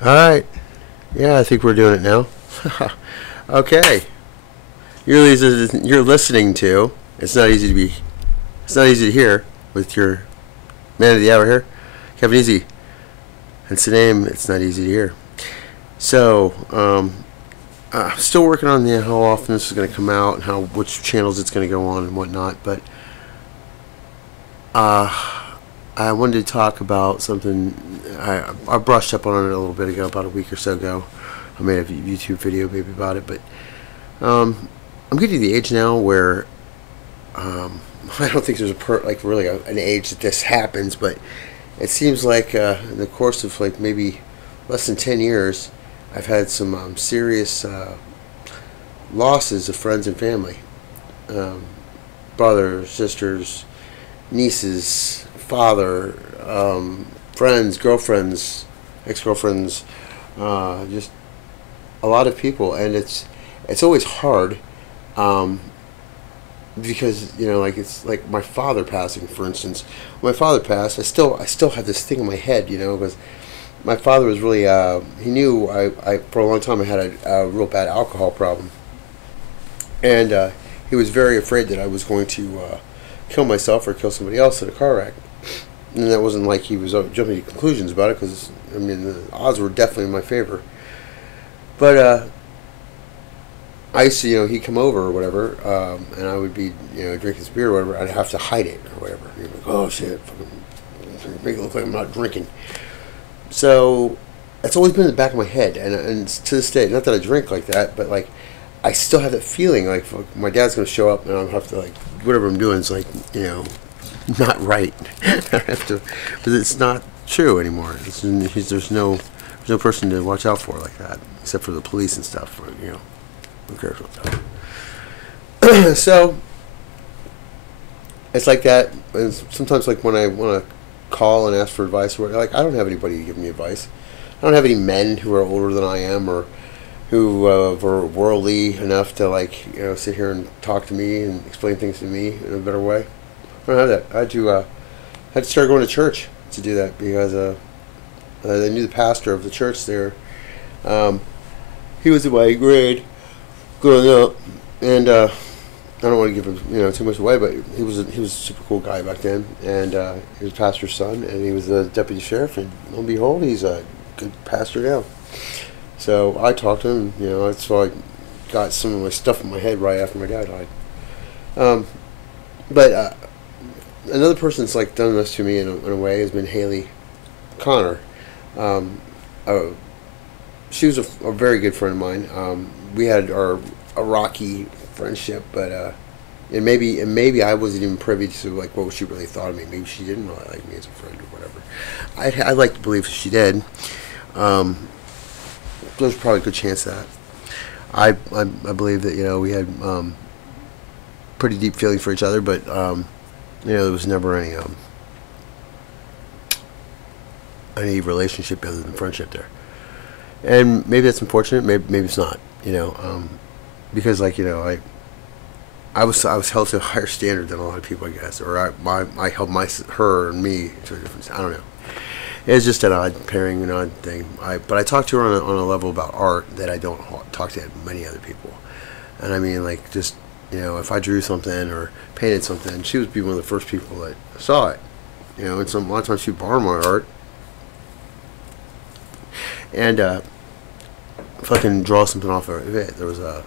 Alright. Yeah, I think we're doing it now. Okay. You're listening to. It's not easy to be. It's not easy to hear with your man of the hour here, Kevin Easy. It's the name. It's not easy to hear. So, I'm still working on how often this is going to come out and which channels it's going to go on and whatnot. But I wanted to talk about something. I brushed up on it a little bit ago, about a week or so ago. I made a YouTube video maybe about it, but I'm getting to the age now where I don't think there's really an age that this happens, but it seems like in the course of like maybe less than 10 years, I've had some serious losses of friends and family, brothers, sisters, nieces, father, friends, girlfriends, ex-girlfriends, just a lot of people. And it's always hard, because like it's like my father passing, for instance. When my father passed, I still have this thing in my head, because my father was really he knew I for a long time I had a real bad alcohol problem, and he was very afraid that I was going to kill myself or kill somebody else in a car wreck. And that wasn't like he was jumping to conclusions about it, because I mean the odds were definitely in my favor. But I used to, he'd come over or whatever, and I would be, drinking his beer or whatever. I'd have to hide it or whatever. He'd be like, "Oh shit, fucking make it look like I'm not drinking." So it's always been in the back of my head, and to this day, not that I drink like that, but like I still have that feeling like my dad's gonna show up and I'll have to, like, whatever I'm doing is like, not right. I have to, because it's not true anymore. There's no person to watch out for like that, except for the police and stuff. Or, who cares about that? So it's like that. And sometimes, like when I want to call and ask for advice, or like I don't have anybody to give me advice. I don't have any men who are older than I am, or who were worldly enough to, like, sit here and talk to me and explain things to me in a better way. I don't have that. I had to start going to church to do that, because I knew the pastor of the church there. He was in my grade growing up, and I don't want to give him too much away, but he was a super cool guy back then, and he was pastor's son, and he was a deputy sheriff, and lo and behold, he's a good pastor now. So I talked to him. That's why I got some of my stuff in my head right after my dad died. But another person that's like done this to me in a way has been Haley Connor. She was a very good friend of mine. We had a rocky friendship, but and maybe I wasn't even privy to like what she really thought of me. Maybe she didn't really like me as a friend or whatever. I'd like to believe she did. There's probably a good chance that I believe that we had pretty deep feeling for each other, but there was never any relationship other than friendship there. And maybe that's unfortunate. Maybe it's not. Because I was held to a higher standard than a lot of people, I guess, or I held her and me to a different. I don't know. It's just an odd pairing, an odd thing. But I talked to her on a level about art that I don't talk to many other people. And I mean, like, just if I drew something or painted something, she would be one of the first people that saw it. And a lot of times she'd borrow my art and fucking draw something off of it. There was a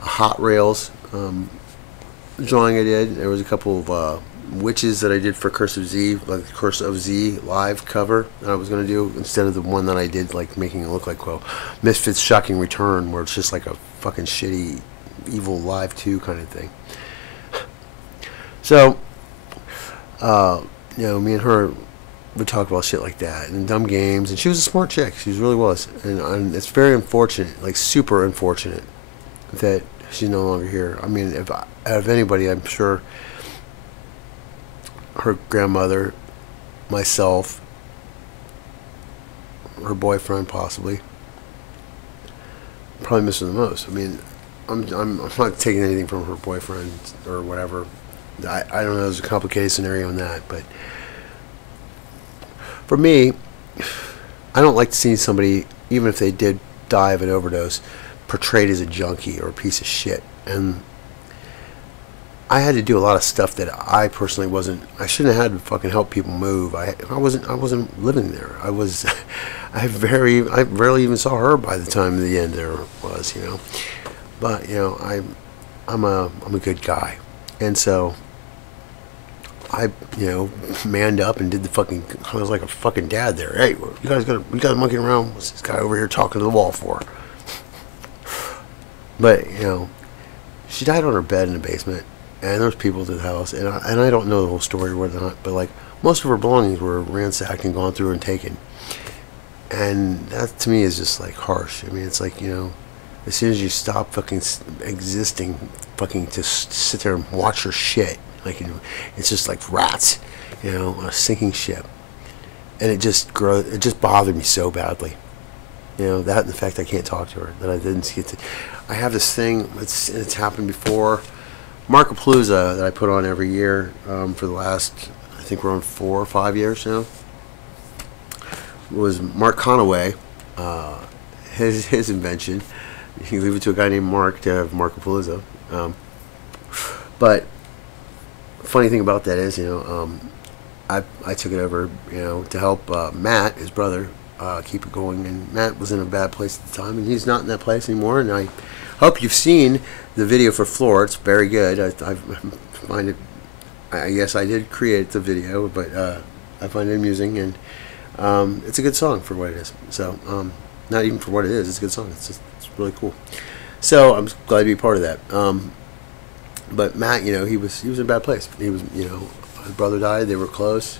Hot Rails drawing I did. There was a couple of witches that I did for Curse of Z, like the Curse of Z live cover that I was going to do, instead of the one that I did, like making it look like, Misfits Shocking Return, where it's just like a fucking shitty Evil Live 2 kind of thing. So me and her would talk about shit like that and dumb games, and she was a smart chick. She really was, and it's very unfortunate, like super unfortunate, that she's no longer here. I mean, out of anybody, I'm sure her grandmother, myself, her boyfriend possibly, probably miss her the most. I mean, I'm not taking anything from her boyfriend or whatever. I don't know. There's a complicated scenario in that, but for me, I don't like to see somebody, even if they did die of an overdose, portrayed as a junkie or a piece of shit. And I had to do a lot of stuff that I personally wasn't. I shouldn't have had to fucking help people move. I wasn't living there. I rarely even saw her by the time the end there was, you know. But you know, I'm a good guy, and so I, you know, manned up and did the fucking. I was like a fucking dad there. Hey, you guys monkeying around? What's this guy over here talking to the wall for? But you know, she died on her bed in the basement, and there was people to the house, and I don't know the whole story or whatnot, but like most of her belongings were ransacked and gone through and taken, and that to me is just like harsh. I mean, it's like, you know, as soon as you stop fucking existing, fucking just sit there and watch her shit. Like, you know, it's just like rats, you know, on a sinking ship. And it just bothered me so badly. You know, that and the fact I can't talk to her, that I didn't get to. I have this thing, it's happened before. Markapalooza that I put on every year for the last, I think we're on 4 or 5 years now, was Mark Conaway, his invention. You can leave it to a guy named Mark to have Markapalooza. But funny thing about that is, you know, I took it over, you know, to help Matt, his brother, keep it going. And Matt was in a bad place at the time, and he's not in that place anymore. And I hope you've seen the video for Floor. It's very good. I find it. I guess I did create the video, but I find it amusing, and it's a good song for what it is. So not even for what it is, it's a good song. It's really cool. So I'm glad to be part of that. But Matt, you know, he was in a bad place. He was, you know, his brother died. They were close.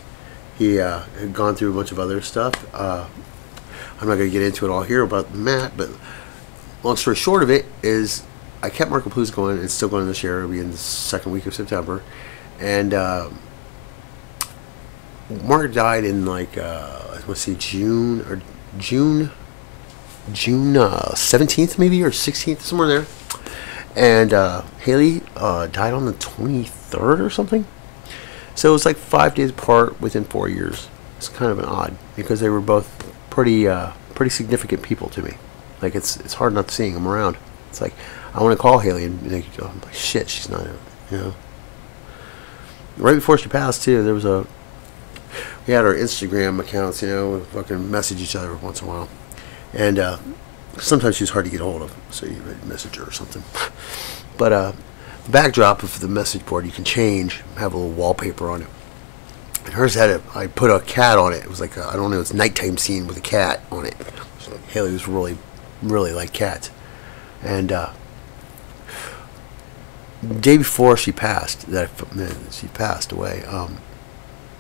He had gone through a bunch of other stuff. I'm not going to get into it all here about Matt, but long story short of it is I kept Markapalooza going. It's still going this year. It'll be in the second week of September. And Mark died in like, let's see, June 17th maybe, or 16th, somewhere there. And Haley died on the 23rd or something. So it was like 5 days apart within 4 years. It's kind of an odd, because they were both pretty significant people to me. Like, it's hard not seeing them around. It's like, I want to call Haley and I'm like, shit, she's not, you know. Right before she passed too, there was we had our Instagram accounts, you know, we fucking message each other once in a while. And sometimes she was hard to get a hold of, so you would message her or something. But the backdrop of the message board you can change, have a little wallpaper on it. And hers had I put a cat on it. It was like I don't know, it's a nighttime scene with a cat on it. Haley was really like cats. And the day before she passed, she passed away.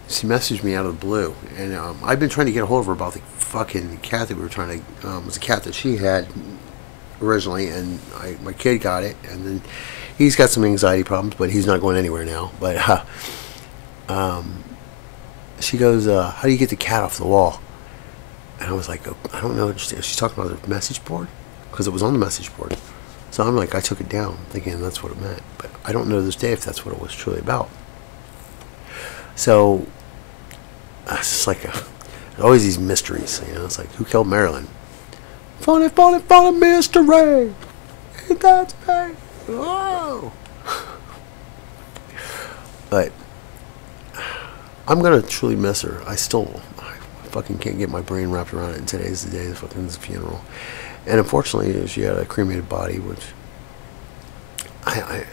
She messaged me out of the blue, and I've been trying to get a hold of her about the fucking cat that we were trying to. It was a cat that she had originally, and my kid got it, and then he's got some anxiety problems, but he's not going anywhere now. But she goes, "How do you get the cat off the wall?" And I was like, "I don't know." She's talking about the message board, because it was on the message board. So I'm like, I took it down, thinking that's what it meant, but I don't know this day if that's what it was truly about. So it's just like always these mysteries, you know. It's like, who killed Marilyn? Funny mystery. Ain't that right? Oh. But I'm gonna truly miss her. I fucking can't get my brain wrapped around it. And today's the day of the fucking funeral. And unfortunately, she had a cremated body, which I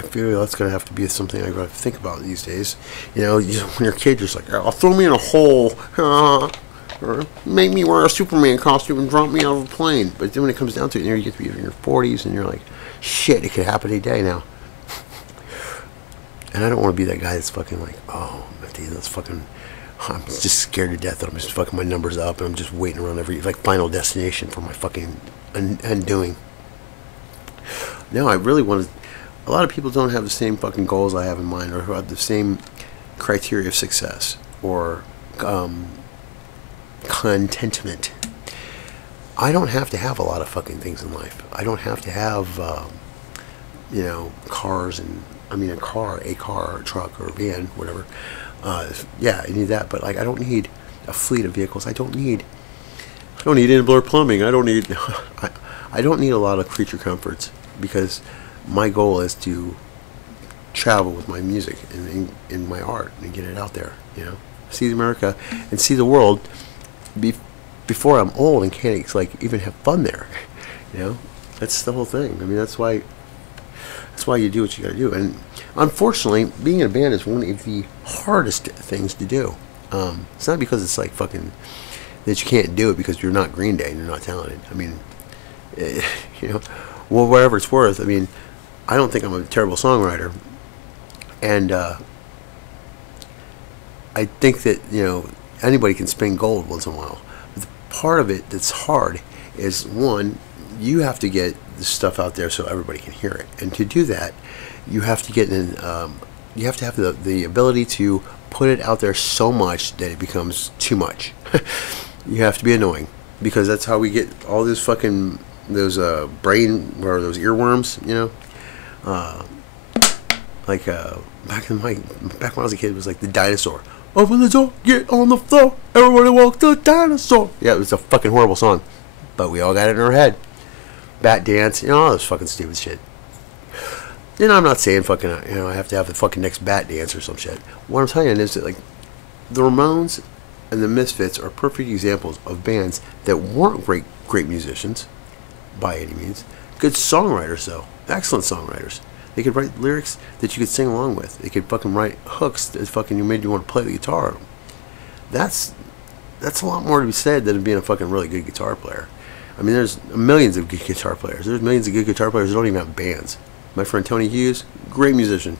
feel that's going to have to be something I got to think about these days. You know, when you're a kid, you're just like, oh, throw me in a hole, or make me wear a Superman costume and drop me out of a plane. But then when it comes down to it, you get to be in your 40s, and you're like, shit, it could happen any day now. And I don't want to be that guy that's fucking like, oh, that's fucking, I'm just scared to death that I'm just fucking my numbers up, and I'm just waiting around every, like, final destination for my fucking undoing. No, I really want to. A lot of people don't have the same fucking goals I have in mind, or who have the same criteria of success or contentment. I don't have to have a lot of fucking things in life. I don't have to have, you know, cars and, I mean, a car, or a truck, or a van, whatever. Yeah, I need that, but like, I don't need a fleet of vehicles. I don't need I don't need indoor plumbing. I don't need I don't need a lot of creature comforts because my goal is to travel with my music and in my art and get it out there, you know, see America and see the world before I'm old and can't like even have fun there, you know. That's the whole thing. I mean, that's why you do what you gotta do. And unfortunately, being in a band is one of the hardest things to do. It's not because it's like fucking that you can't do it because you're not Green Day and you're not talented. I mean, you know, well, whatever it's worth. I mean, I don't think I'm a terrible songwriter, and I think that, you know, anybody can spin gold once in a while. But the part of it that's hard is, one, you have to get the stuff out there so everybody can hear it, and to do that, you have to get in. You have to have the ability to put it out there so much that it becomes too much. You have to be annoying, because that's how we get all those fucking brain or those earworms, you know. Like back when I was a kid, it was like the dinosaur. Open the door, get on the floor, everybody walk the dinosaur. Yeah, it was a fucking horrible song, but we all got it in our head. Bat dance, you know, all this fucking stupid shit. You know, I'm not saying fucking, you know, I have to have the fucking next bat dance or some shit. What I'm telling you is that, like, the Ramones and the Misfits are perfect examples of bands that weren't great musicians by any means. Good songwriters, though. Excellent songwriters. They could write lyrics that you could sing along with. They could fucking write hooks that fucking you made you want to play the guitar. That's a lot more to be said than being a fucking really good guitar player. I mean, there's millions of good guitar players. There's millions of good guitar players that don't even have bands. My friend Tony Hughes, great musician.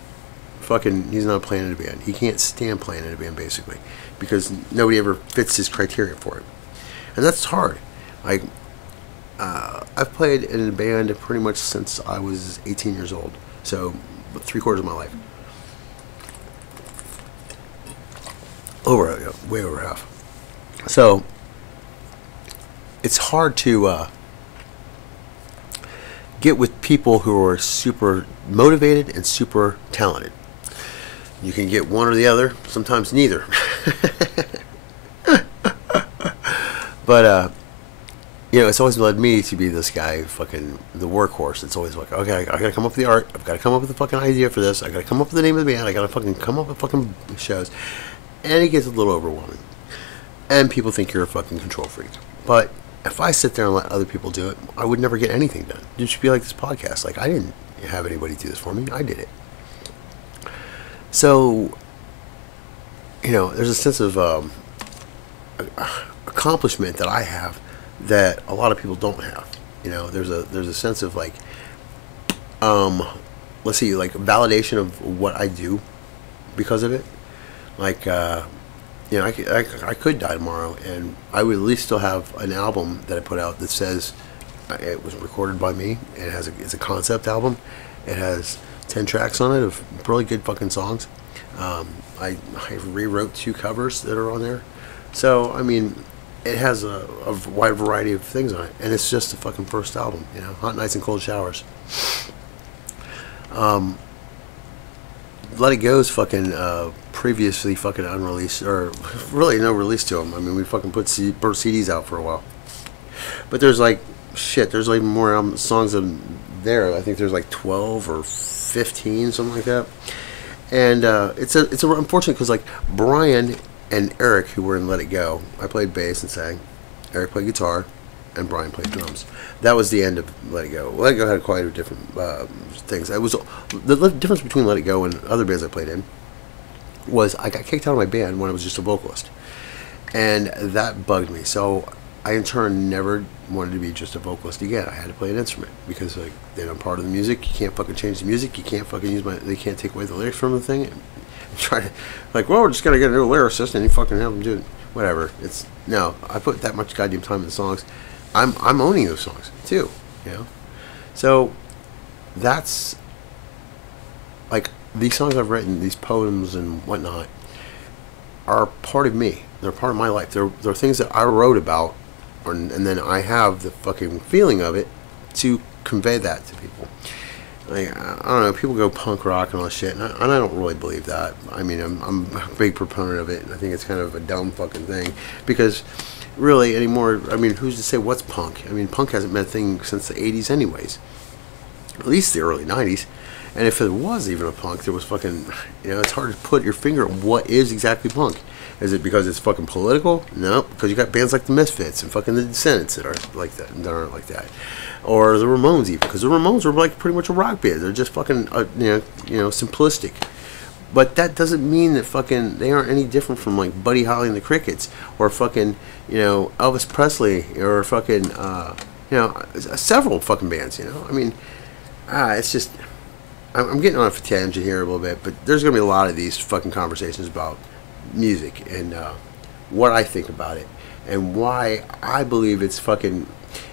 Fucking, he's not playing in a band. He can't stand playing in a band, basically, because nobody ever fits his criteria for it. And that's hard. Like, I've played in a band pretty much since I was 18 years old. So, 3/4 of my life. Way over half. So, it's hard to get with people who are super motivated and super talented. You can get one or the other, sometimes neither. But, you know, it's always led me to be this guy, fucking the workhorse. It's always like, okay, I gotta come up with the art. I've gotta come up with the fucking idea for this. I gotta come up with the name of the band. I gotta fucking come up with fucking shows. And it gets a little overwhelming. And people think you're a fucking control freak. But if I sit there and let other people do it, I would never get anything done. It should be like this podcast. Like, I didn't have anybody do this for me. I did it. So, you know, there's a sense of accomplishment that I have that a lot of people don't have. You know, there's a sense of like, let's see, like validation of what I do because of it. Like, you know, I could die tomorrow and I would at least still have an album that I put out that says it was recorded by me. It's a concept album. It has 10 tracks on it of really good fucking songs. I rewrote 2 covers that are on there. So, I mean, it has a wide variety of things on it, and it's just the fucking first album, you know, Hot Nights and Cold Showers. Let It Go's fucking previously fucking unreleased, or really no release to them. I mean, we fucking put CDs out for a while, but there's like shit. There's like more songs in there. I think there's like 12 or 15, something like that. And it's unfortunate because like Brian and Eric, who were in Let It Go, I played bass and sang. Eric played guitar, and Brian played drums. That was the end of Let It Go. Let It Go had quite a different things. It was the difference between Let It Go and other bands I played in was I got kicked out of my band when I was just a vocalist, and that bugged me. So I in turn never wanted to be just a vocalist again. I had to play an instrument because like then I'm part of the music. You can't fucking change the music. You can't fucking they can't take away the lyrics from the thing. And try to like, well, we're just gonna get a new lyricist and you fucking have them do it. Whatever. It's no. I put that much goddamn time in the songs. I'm owning those songs too. You know. So that's like these songs I've written, these poems and whatnot, are part of me. They're part of my life. They're things that I wrote about, and then I have the fucking feeling of it to convey that to people. Like, I don't know, people go punk rock and all this shit, and I don't really believe that. I mean, I'm a big proponent of it, and I think it's kind of a dumb fucking thing, because really anymore. I mean, who's to say what's punk? I mean, punk hasn't been a thing since the 80s anyways. At least the early 90s. And if it was even a punk, there was fucking, it's hard to put your finger on what is exactly punk. Is it because it's fucking political? No, because you got bands like the Misfits and fucking the Descendants that are like that, and that aren't like that. Or the Ramones even, because the Ramones were like pretty much a rock band. They're just fucking, simplistic. But that doesn't mean that fucking they aren't any different from like Buddy Holly and the Crickets, or fucking, Elvis Presley, or fucking, several fucking bands. I mean, it's just, I'm getting on a tangent here a little bit, but there's gonna be a lot of these fucking conversations about music and what I think about it and why I believe it's fucking,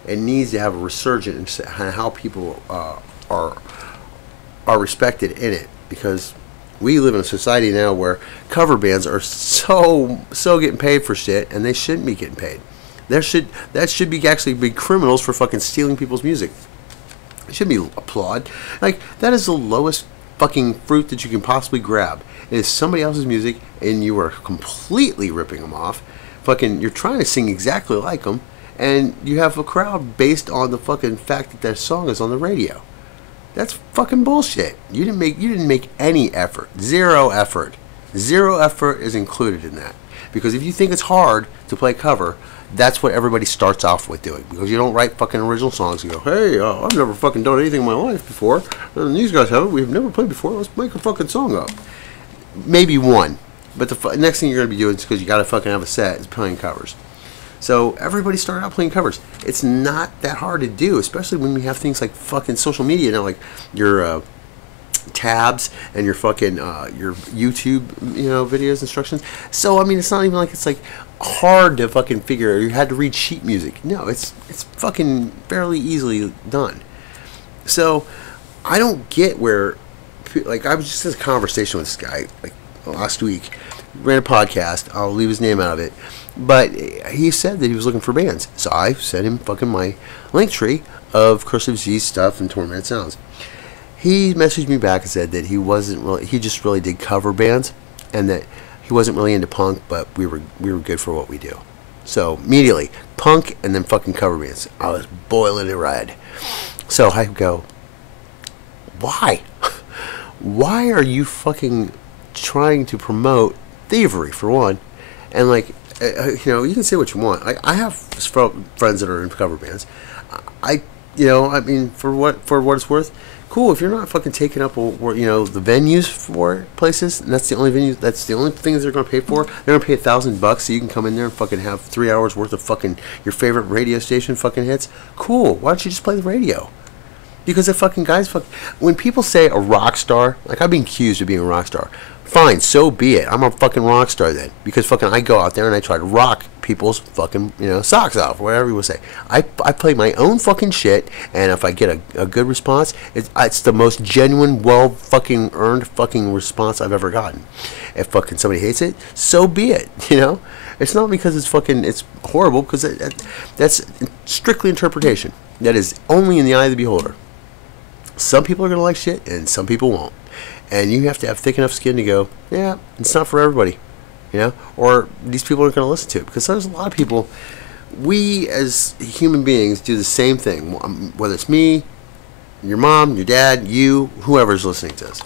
it needs to have a resurgence and how people are respected in it, because we live in a society now where cover bands are so getting paid for shit, and they shouldn't be getting paid. That should be actually be criminals for fucking stealing people's music. It shouldn't be applauded. Like, that is the lowest fucking fruit that you can possibly grab. It is somebody else's music, and you are completely ripping them off. Fucking, you're trying to sing exactly like them, and you have a crowd based on the fucking fact that their song is on the radio. That's fucking bullshit. You didn't make any effort. Zero effort. Zero effort is included in that. Because if you think it's hard to play cover, that's what everybody starts off with doing. Because you don't write fucking original songs and go, hey, I've never fucking done anything in my life before, and these guys haven't. We've never played before. Let's make a fucking song up. Maybe one. But the next thing you're going to be doing is, because you got to fucking have a set, is playing covers. So everybody started out playing covers. It's not that hard to do, especially when we have things like fucking social media now, like your tabs and your fucking your YouTube videos instructions. So I mean, it's not even like it's like hard to fucking figure out. You had to read sheet music. No, it's fucking fairly easily done. So I don't get where, like, I was just in a conversation with this guy like last week. Ran a podcast. I'll leave his name out of it. But he said that he was looking for bands. So I sent him fucking my link tree of Cursive Z stuff and Tormented Sounds. He messaged me back and said that he just really did cover bands, and that he wasn't really into punk, but we were good for what we do. So immediately, punk and then fucking cover bands. I was boiling it red. So I go, why? Why are you fucking trying to promote thievery, for one? And like, you can say what you want. I have friends that are in cover bands. I mean, for what it's worth, cool. If you're not fucking taking up, the venues for places, and that's the only venue, that's the only things they're gonna pay for. They're gonna pay $1,000 so you can come in there and fucking have 3 hours worth of fucking your favorite radio station fucking hits. Cool. Why don't you just play the radio? Because the fucking guys, when people say a rock star, like, I've been accused of being a rock star. Fine, so be it. I'm a fucking rock star then. Because fucking I go out there and I try to rock people's fucking, socks off, or whatever you would say. I play my own fucking shit, and if I get a good response, it's the most genuine, well fucking earned fucking response I've ever gotten. If fucking somebody hates it, so be it, It's not because it's horrible, because that's strictly interpretation. That is only in the eye of the beholder. Some people are going to like shit, and some people won't. And you have to have thick enough skin to go, yeah, it's not for everybody, or these people aren't going to listen to it. Because there's a lot of people, we as human beings do the same thing, whether it's me, your mom, your dad, you, whoever's listening to us.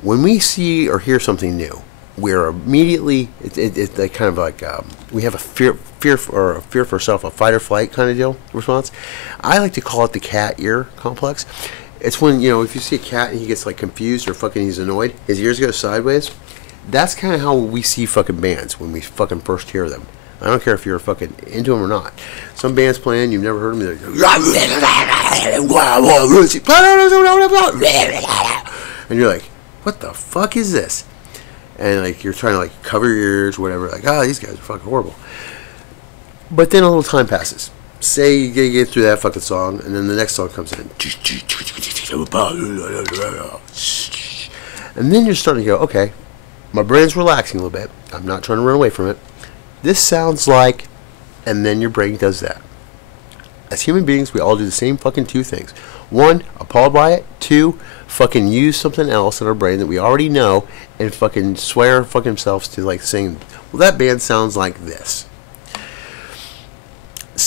When we see or hear something new, we're immediately, it's like kind of like, we have a fear for self, a fight or flight kind of deal, response. I like to call it the cat ear complex. It's when, if you see a cat and he gets like confused or fucking he's annoyed, his ears go sideways. That's kind of how we see fucking bands when we fucking first hear them. I don't care if you're fucking into them or not. Some bands playing, you've never heard them, they're and you're like, what the fuck is this? And like, you're trying to like cover your ears or whatever, like, these guys are fucking horrible. But then a little time passes. Say you get through that fucking song, and then the next song comes in. And then you're starting to go, okay, my brain's relaxing a little bit. I'm not trying to run away from it. This sounds like, and then your brain does that. As human beings, we all do the same fucking two things. One, appalled by it. Two, fucking use something else in our brain that we already know and fucking swear fucking selves to like saying, well, that band sounds like this.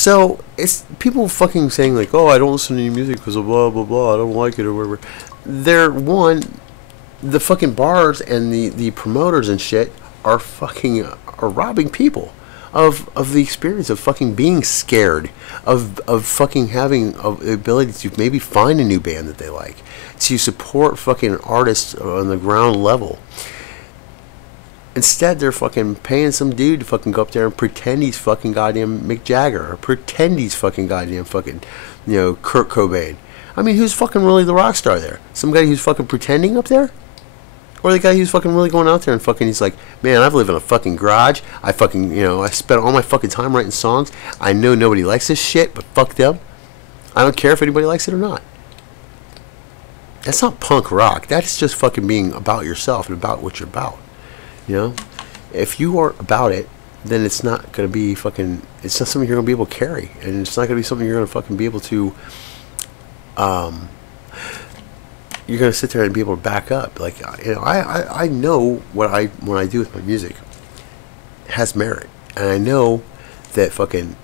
So it's people fucking saying like, oh, I don't listen to any music because of blah blah blah. I don't like it or whatever. They're one, the fucking bars and the promoters and shit are fucking are robbing people of the experience of fucking being scared, of fucking having of the ability to maybe find a new band that they like, to support fucking artists on the ground level. Instead, they're fucking paying some dude to fucking go up there and pretend he's fucking goddamn Mick Jagger, or pretend he's fucking goddamn fucking, Kurt Cobain. I mean, who's fucking really the rock star there? Some guy who's fucking pretending up there? Or the guy who's fucking really going out there and fucking, he's like, man, I've lived in a fucking garage. I fucking, I spent all my fucking time writing songs. I know nobody likes this shit, but fuck them. I don't care if anybody likes it or not. That's not punk rock. That's just fucking being about yourself and about what you're about. If you are about it, then it's not going to be fucking, it's not something you're going to be able to carry. And it's not going to be something you're going to fucking be able to, you're going to sit there and be able to back up. Like, I know when I do with my music has merit. And I know that fucking,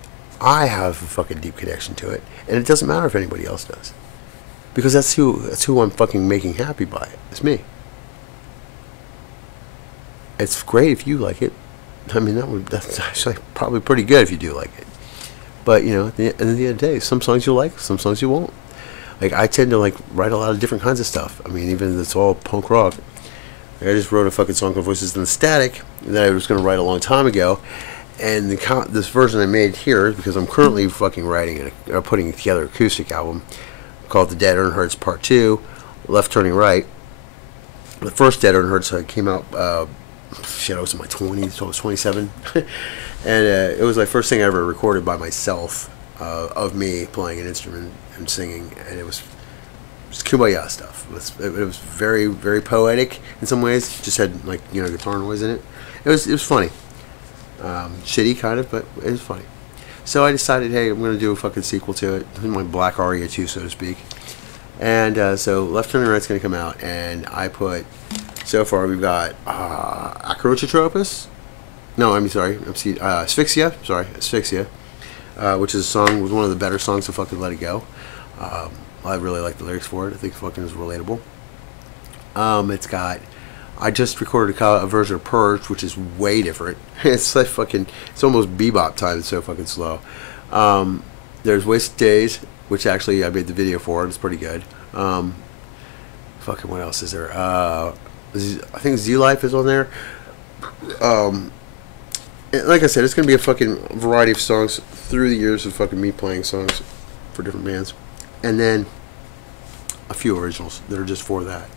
I have a fucking deep connection to it. And it doesn't matter if anybody else does. Because that's who I'm fucking making happy by it. It's me. It's great if you like it. I mean, that's actually probably pretty good if you do like it. But, at the end of the day, some songs you'll like, some songs you won't. Like, I tend to, write a lot of different kinds of stuff. I mean, even if it's all punk rock. I just wrote a fucking song called Voices in the Static that I was going to write a long time ago. And this version I made here, because I'm currently fucking putting together an acoustic album called The Dead Earnhardt's Part 2, Left Turning Right. The first Dead Earnhardt's came out, I was in my 20s, so I was 27. And it was my first thing I ever recorded by myself, of me playing an instrument and singing, and it was just kumbaya stuff. It was very, very poetic in some ways. It just had guitar noise in it. It was funny, shitty kind of, but it was funny. So I decided, hey, I'm going to do a fucking sequel to it, my Black Aria 2, so to speak. And so Left Turning Right's going to come out, and I put, so far we've got Acrotropis. No, I'm sorry, Asphyxia. Sorry, Asphyxia. Which is a song, was one of the better songs to fucking Let It Go. I really like the lyrics for it. I think fucking is relatable. It's got, I just recorded a version of Purge, which is way different. It's like fucking, it's almost bebop time. It's so fucking slow. There's Wasted Days, which actually I made the video for. It's pretty good. Fucking what else is there? I think Z Life is on there. Like I said, it's going to be a fucking variety of songs through the years of fucking me playing songs for different bands. And then a few originals that are just for that.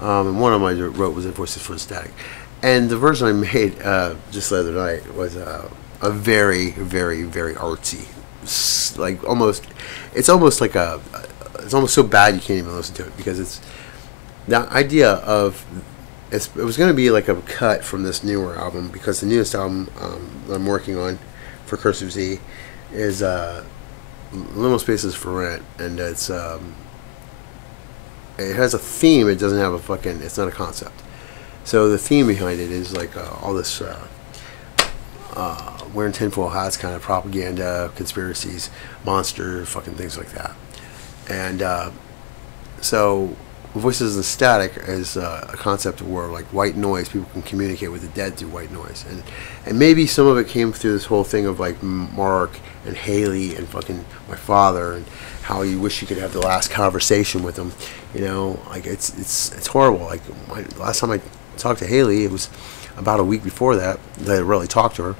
And one of them I wrote was Voices for the Static. And the version I made just the other night was a very, very, very artsy. It's almost so bad you can't even listen to it, because it's the idea of, it was going to be like a cut from this newer album, because the newest album I'm working on for Cursive Z is Limo Spaces for Rent, and it's it has a theme. It doesn't have a fucking, it's not a concept. So the theme behind it is like all this wearing tinfoil hats kind of propaganda, conspiracies, monster fucking things like that. And so Voices in the Static is a concept where, like, white noise, people can communicate with the dead through white noise. And maybe some of it came through this whole thing of, like, Mark and Haley and fucking my father, and how you wish you could have the last conversation with them. Like, it's horrible. Like, last time I talked to Haley, it was about a week before that I really talked to her.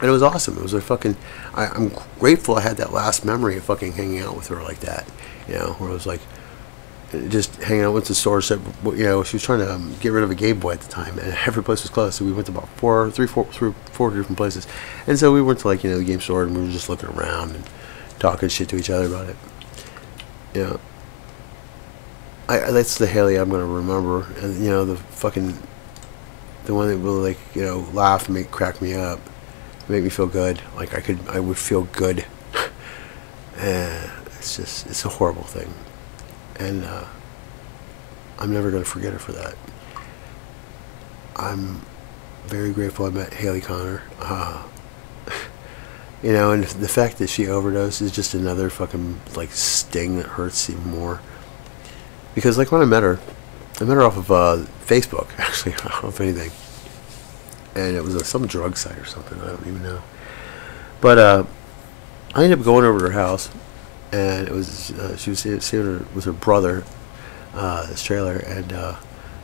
And it was awesome. It was a fucking, I'm grateful I had that last memory of fucking hanging out with her like that. Where it was like, just hanging out with the store. Said, she was trying to get rid of a Game Boy at the time, and every place was closed. So we went to about four different places, and so we went to, like, the game store, and we were just looking around and talking shit to each other about it. That's the Haley I'm gonna remember, and the one that will, like, laugh and crack me up, make me feel good. Like I would feel good. It's a horrible thing. And I'm never going to forget her for that. I'm very grateful I met Haley Connor. You know, and the fact that she overdosed is just another fucking like sting that hurts even more. Because like when I met her off of Facebook, actually, I don't know if anything, and it was some drug site or something. I don't even know. But I ended up going over to her house, and it was she was seeing her with her brother, this trailer, and there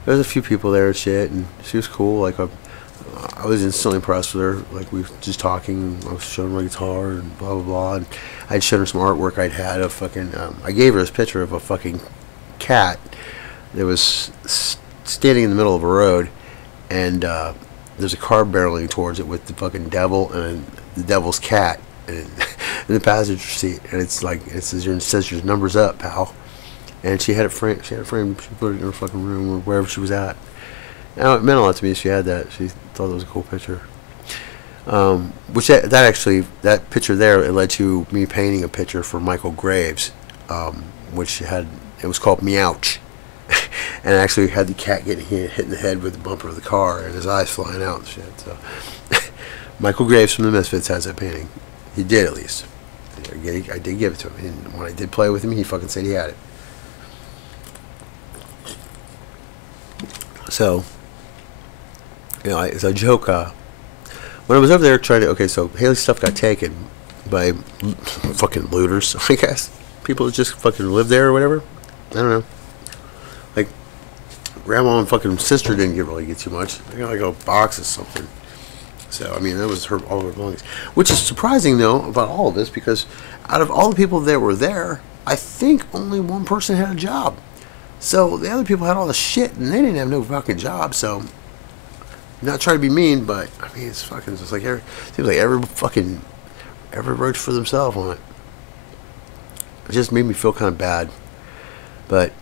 was a few people there and shit, and she was cool. Like I was instantly impressed with her. Like we were just talking. I was showing her my guitar and blah blah blah. And I'd shown her some artwork I'd had of fucking. I gave her this picture of a fucking cat that was standing in the middle of a road, and there's a car barreling towards it with the fucking devil and the devil's cat in the passenger seat. And it's like it says your number's up, pal. And she had it framed. She put it in her fucking room or wherever she was at. Now, it meant a lot to me. She had that. She thought it was a cool picture. Which that picture there, it led to me painting a picture for Michael Graves, which it was called Meouch, and I actually had the cat getting hit in the head with the bumper of the car and his eyes flying out and shit. So Michael Graves from the Misfits has that painting. He did, at least. I did give it to him, and when I did play with him, he fucking said he had it. So, you know, as a joke, when I was over there trying to, okay, so Haley's stuff got taken by fucking looters, I guess. People that just fucking live there or whatever. I don't know. Like, grandma and fucking sister didn't really get too much. They got like a box or something. So, I mean, that was all her belongings. Which is surprising, though, about all of this, because out of all the people that were there, I think only one person had a job. So, the other people had all the shit, and they didn't have no fucking job, so... Not trying to be mean, but, I mean, it's fucking just like... seems like every roach for themselves on it. It just made me feel kind of bad. But,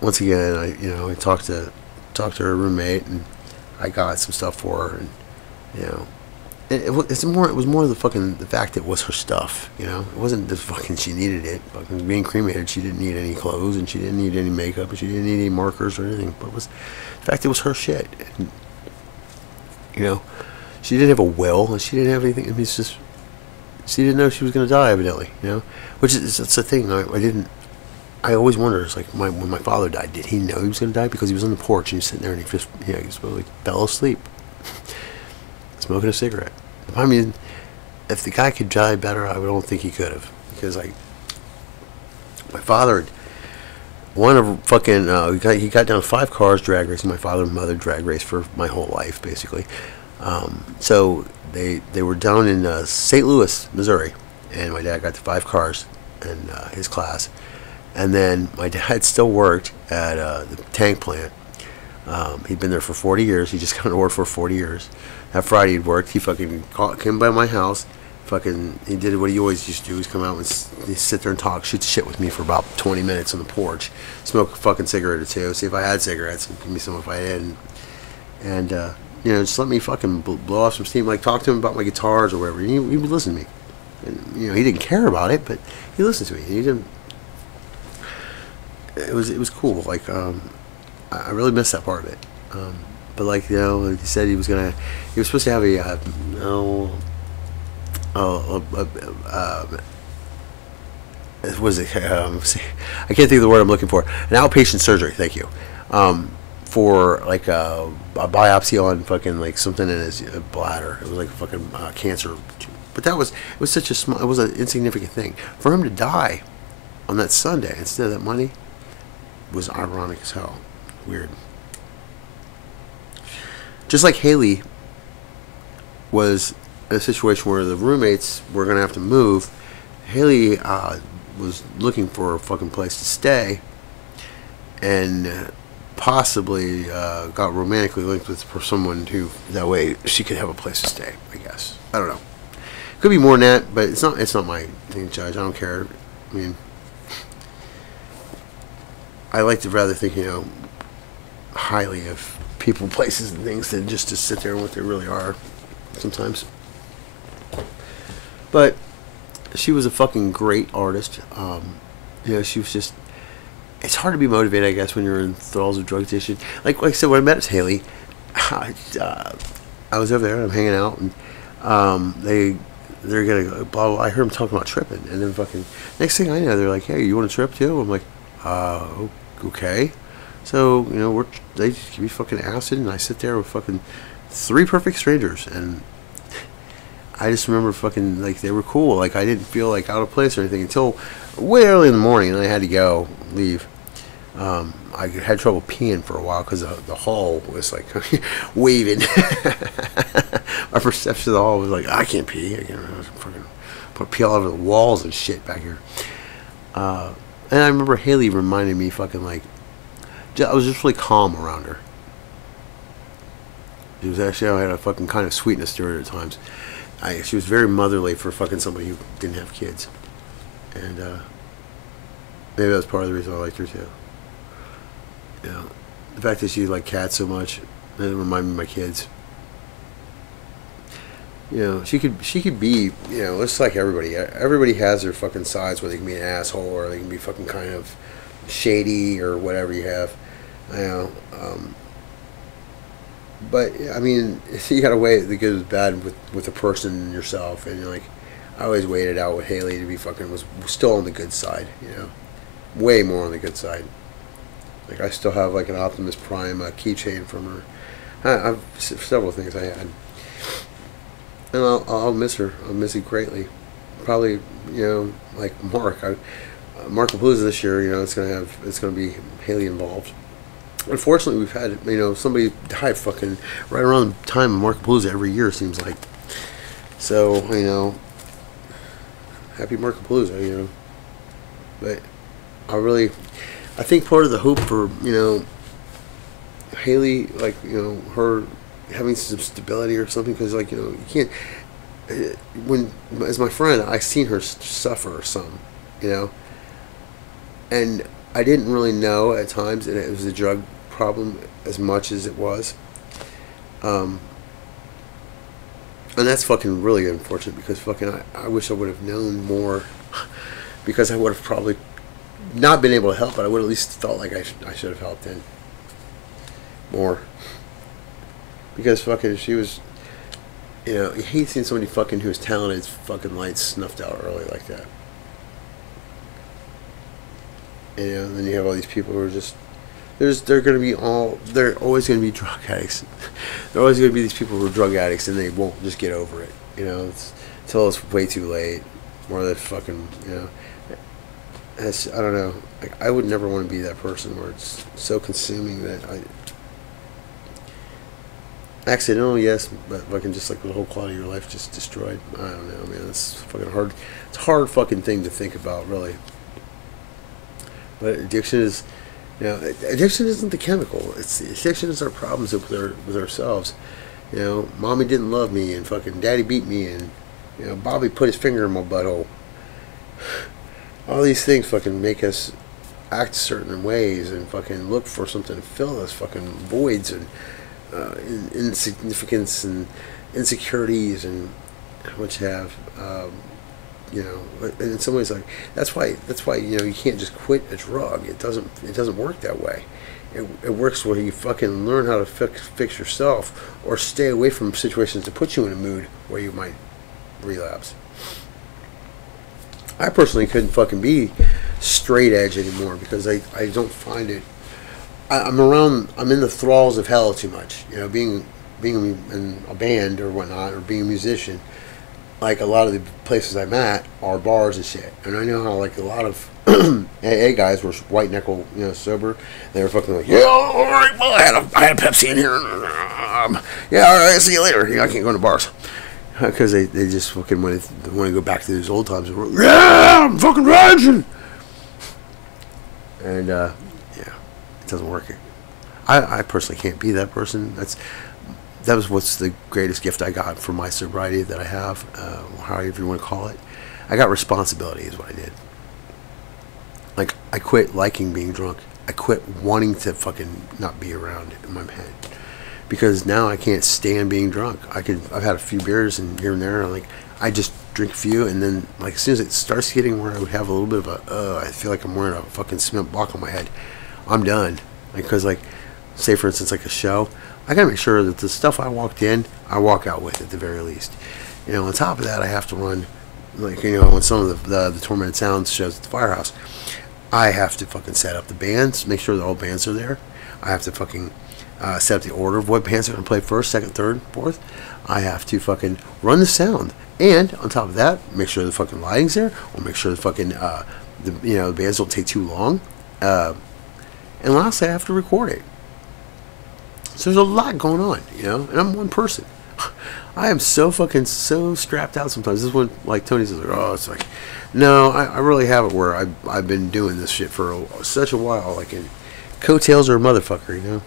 once again, I talked to her roommate, and I got some stuff for her, and, you know... It was more the fact that it was her stuff, you know. It wasn't the fucking she needed it. Fucking being cremated, she didn't need any clothes, and she didn't need any makeup, and she didn't need any markers or anything. But it was the fact it was her shit. And, you know, she didn't have a will, and she didn't have anything. I mean, it's just she didn't know she was going to die, evidently, you know. Which is that's the thing. I always wonder. It's like when my father died, did he know he was going to die? Because he was on the porch and he was sitting there and he just he just like fell asleep. Smoking a cigarette. I mean, if the guy could die better, I don't think he could have. Because, like, my father, he got down 5 cars drag racing. My father and mother drag raced for my whole life, basically. So they were down in St. Louis, Missouri, and my dad got the 5 cars in his class. And then my dad still worked at the tank plant. He'd been there for 40 years. He just got an order for 40 years. That Friday he'd worked. He fucking came by my house. He did what he always used to do. He'd come out and he'd sit there and talk, shoot the shit with me for about 20 minutes on the porch. Smoke a fucking cigarette or two. See if I had cigarettes and give me some if I didn't. And, just let me fucking blow off some steam. Like, talk to him about my guitars or whatever. And he would listen to me. And, he didn't care about it, but he listened to me. He didn't... It was cool. Like, I really missed that part of it. But like he said, he was supposed to have was it? I can't think of the word I'm looking for. An outpatient surgery. Thank you. For like a biopsy on fucking like something in his bladder. It was like a fucking cancer. But it was an insignificant thing for him to die on that Sunday instead of that Monday. Was ironic as hell. Weird. Just like Haley was in a situation where the roommates were going to have to move, Haley was looking for a fucking place to stay and possibly got romantically linked with someone who, that way she could have a place to stay, I guess. I don't know. Could be more than that, but it's not my thing to judge. I don't care. I mean, I like to rather think, highly of people, places, and things than just to sit there and what they really are sometimes. But she was a fucking great artist. She was just... It's hard to be motivated, I guess, when you're in thralls of drug addiction. Like I said, when I met Haley, I was over there and I'm hanging out, and they they're gonna blah, blah. I heard them talking about tripping, and then fucking next thing I know, they're like, "Hey, you want to trip too?" I'm like, okay." So they just give me fucking acid, and I sit there with fucking 3 perfect strangers, and I just remember fucking like they were cool. Like I didn't feel like out of place or anything until way early in the morning, and I had to leave. I had trouble peeing for a while because the hall was like waving. My perception of the hall was like, I can't pee. I can't fucking pee all over the walls and shit back here. And I remember Haley reminded me fucking like, I was just really calm around her. She was actually, I had a fucking kind of sweetness to her at times. She was very motherly for fucking somebody who didn't have kids. And maybe that's part of the reason I liked her too. The fact that she liked cats so much, it reminded me of my kids. She could be, it's like everybody. Everybody has their fucking sides where they can be an asshole or they can be fucking kind of shady or whatever you have. But I mean, you gotta weigh the good and bad with the person and yourself. And like, I always weighed it out with Haley to be fucking was still on the good side. Way more on the good side. Like I still have like an Optimus Prime keychain from her. I've several things I had, and I'll miss her. I'll miss it greatly. Probably like Mark. Markapalooza this year. It's gonna be Haley involved. Unfortunately, we've had somebody die fucking right around the time of Markapalooza every year. It seems like. So happy Markapalooza. But I think part of the hope for Haley, like her having some stability or something, because like you can't. When as my friend, I seen her suffer some, and I didn't really know at times that it was a drug problem as much as it was. And that's fucking really unfortunate because fucking I wish I would have known more, because I would have probably not been able to help, but I would at least felt like I should have helped in more. Because fucking she was, you hate seeing somebody fucking who's talented fucking lights snuffed out early like that. And then you have all these people who are just, they're always going to be drug addicts. They're always going to be these people who are drug addicts and they won't just get over it. Until it's way too late. Or that fucking, I don't know. Like, I would never want to be that person where it's so consuming that accidental, yes, but fucking just like the whole quality of your life just destroyed. I don't know, man. It's fucking hard. It's a hard fucking thing to think about, really. But addiction is, addiction isn't the chemical. Addiction is our problems with ourselves. Mommy didn't love me, and fucking daddy beat me, and Bobby put his finger in my butthole. All these things fucking make us act certain ways and fucking look for something to fill those fucking voids and insignificance and insecurities and what you have. And in some ways, like that's why you can't just quit a drug. It doesn't work that way. It works where you fucking learn how to fix yourself or stay away from situations that put you in a mood where you might relapse. I personally couldn't fucking be straight edge anymore because I don't find it. I'm in the thralls of hell too much. Being in a band or whatnot, or being a musician. Like a lot of the places I'm at are bars and shit, and I know how like a lot of AA guys were white knuckle, sober. They were fucking like, yeah, all right, well, I had a Pepsi in here. Yeah, all right, see you later. I can't go into bars because they just fucking want to go back to those old times. Yeah, I'm fucking raging, and yeah, it doesn't work. I personally can't be that person. That was what's the greatest gift I got from my sobriety that I have, however you want to call it. I got responsibility is what I did. Like, I quit liking being drunk. I quit wanting to fucking not be around in my head. Because now I can't stand being drunk. I've had a few beers and here and there, and like, I just drink a few, and then like as soon as it starts getting where I would have a little bit of I feel like I'm wearing a fucking cement block on my head, I'm done. Because like, say for instance like a show, I gotta make sure that the stuff I walked in, I walk out with at the very least. You know, on top of that, I have to run, like, you know, on some of the Tormented Sounds shows at the Firehouse, I have to fucking set up the bands, make sure that all bands are there. I have to fucking set up the order of what bands are going to play first, second, third, fourth. I have to fucking run the sound. And on top of that, make sure the fucking lighting's there, or make sure the fucking, the bands don't take too long. And lastly, I have to record it. So there's a lot going on, you know, and I'm one person. I am so strapped out sometimes. This is when, like, Tony says, like, oh, it's like, no, I really have it where I've been doing this shit for such a while. Like, coattails are a motherfucker, you know.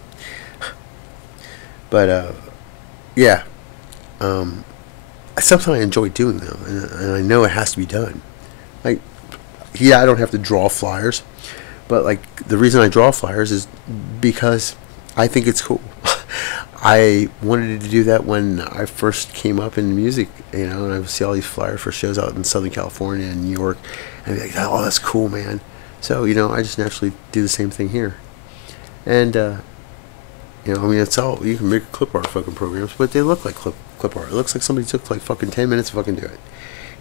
But, yeah. Something I enjoy doing, though, and I know it has to be done. Like, yeah, I don't have to draw flyers, but, like, the reason I draw flyers is because I think it's cool. I wanted to do that when I first came up in music, you know, and I would see all these flyers for shows out in Southern California and New York, and I'd be like, oh, that's cool, man. So, you know, I just naturally do the same thing here. And, you know, I mean, it's all, you can make clip art fucking programs, but they look like clip art. It looks like somebody took like fucking 10 minutes to fucking do it.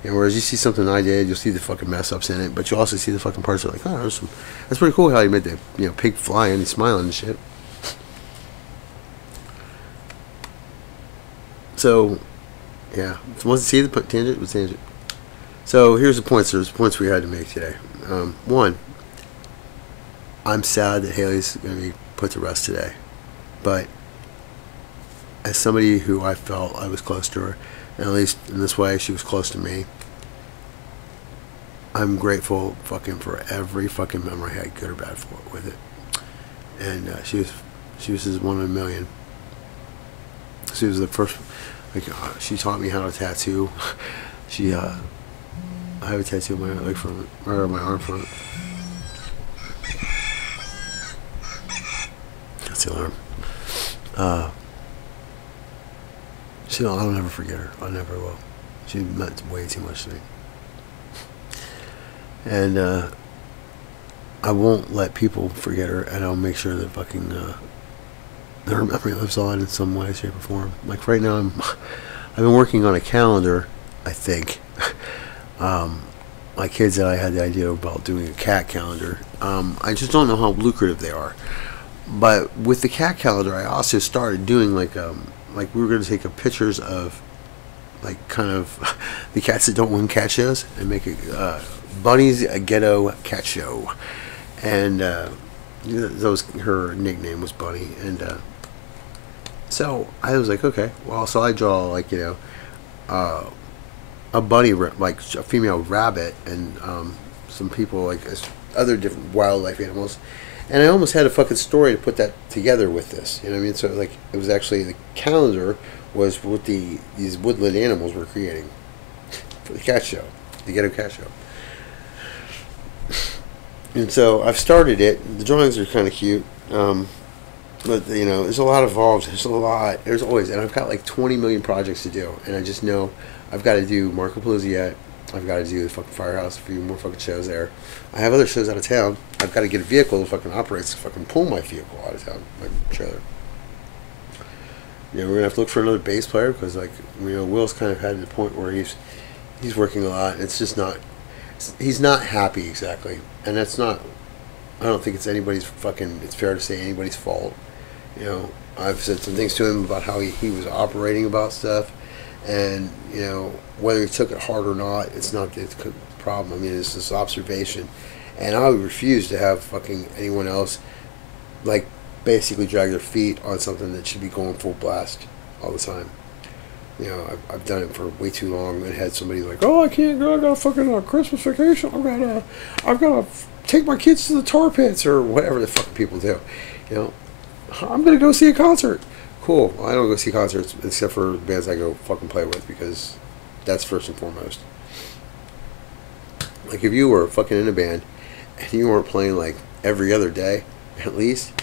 You know, whereas you see something I did, you'll see the fucking mess ups in it, but you also see the fucking parts that are like, oh, that's pretty cool how you made the, you know, pig flying and smiling and shit. So, yeah. Once you see the tangent, it was tangent. So, here's the points. There's points we had to make today. One, I'm sad that Haley's going to be put to rest today. But, as somebody who I felt I was close to her, and at least in this way, she was close to me, I'm grateful fucking for every fucking memory I had, good or bad, with it. And she was just one in a million. She was the first, like, she taught me how to tattoo. I have a tattoo on my leg front, or my arm front. That's the alarm. I'll never forget her. I never will. She meant way too much to me. And I won't let people forget her, and I'll make sure that fucking her memory lives on in some way, shape, or form. Like right now, I've been working on a calendar. I think my kids and I had the idea about doing a cat calendar. I just don't know how lucrative they are. But with the cat calendar, I also started doing like we were going to take pictures of like kind of the cats that don't win cat shows and make Bunny's a ghetto cat show, and her nickname was Bunny, and so I was like, okay, well, so I draw like, you know, a bunny, like a female rabbit, and some people like other different wildlife animals. And I almost had a fucking story to put that together with this. You know what I mean? So like it was actually, the calendar was what these woodland animals were creating for the cat show, the ghetto cat show. And so I've started it. The drawings are kind of cute, but you know, there's a lot involved. There's always, and I've got like 20 million projects to do, and I just know I've got to do Marco Paluzzi yet. I've got to do the fucking Firehouse, a few more fucking shows there. I have other shows out of town. I've got to get a vehicle that fucking operates to fucking pull my vehicle out of town, my trailer. You know, we're gonna have to look for another bass player because, like, you know, Will's kind of had to the point where he's working a lot. And it's just not, he's not happy exactly, and that's not. I don't think it's anybody's fucking. It's fair to say anybody's fault. You know, I've said some things to him about how he was operating about stuff. And, you know, whether he took it hard or not, it's not the problem. I mean, it's this observation. And I would refuse to have fucking anyone else, like, basically drag their feet on something that should be going full blast all the time. You know, I've done it for way too long and had somebody like, oh, I can't go, I got a fucking Christmas vacation. I've got to take my kids to the tar pits or whatever the fucking people do. You know, I'm going to go see a concert. Cool. Well, I don't go see concerts except for bands I go fucking play with, because that's first and foremost. Like, if you were fucking in a band and you weren't playing like every other day, at least,